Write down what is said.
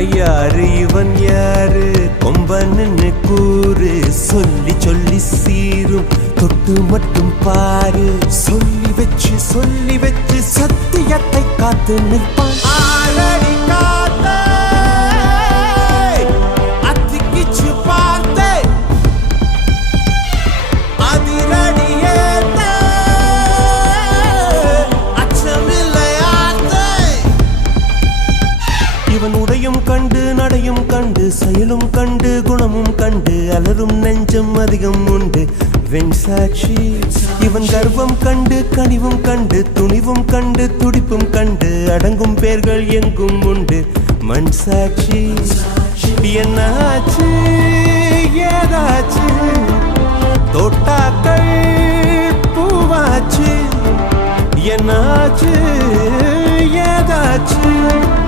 யாரு இவன் யாரு கொம்பன்னு கூறு சொல்லி சொல்லி சீரும் தொட்டு மட்டும் பாரு சொல்லி வச்சு சத்தியத்தை காத்து நிற்பான் ஆளடி காத்தே அத்திக்கிச்சு பார்த்தே அதிரடியேத்தே அச்சமில்லையாத்தே இவன் உடையும் கண்டு நடையும் கண்டு செயலும் கண்டு குணமும் கண்டு அலரும் நெஞ்சம் அதிகம் உண்டு வெண் சாட்சி இவன் கர்வம் கண்டு கனிவும் கண்டு துணிவும் கண்டு துடிப்பும் கண்டு அடங்கும் பேர்கள் எங்கும் உண்டு மண் சாட்சி என்னாச்சு ஏதாச்சு தோட்டாக்கள் பூவாச்சு என்னாச்சு ஏதாச்சு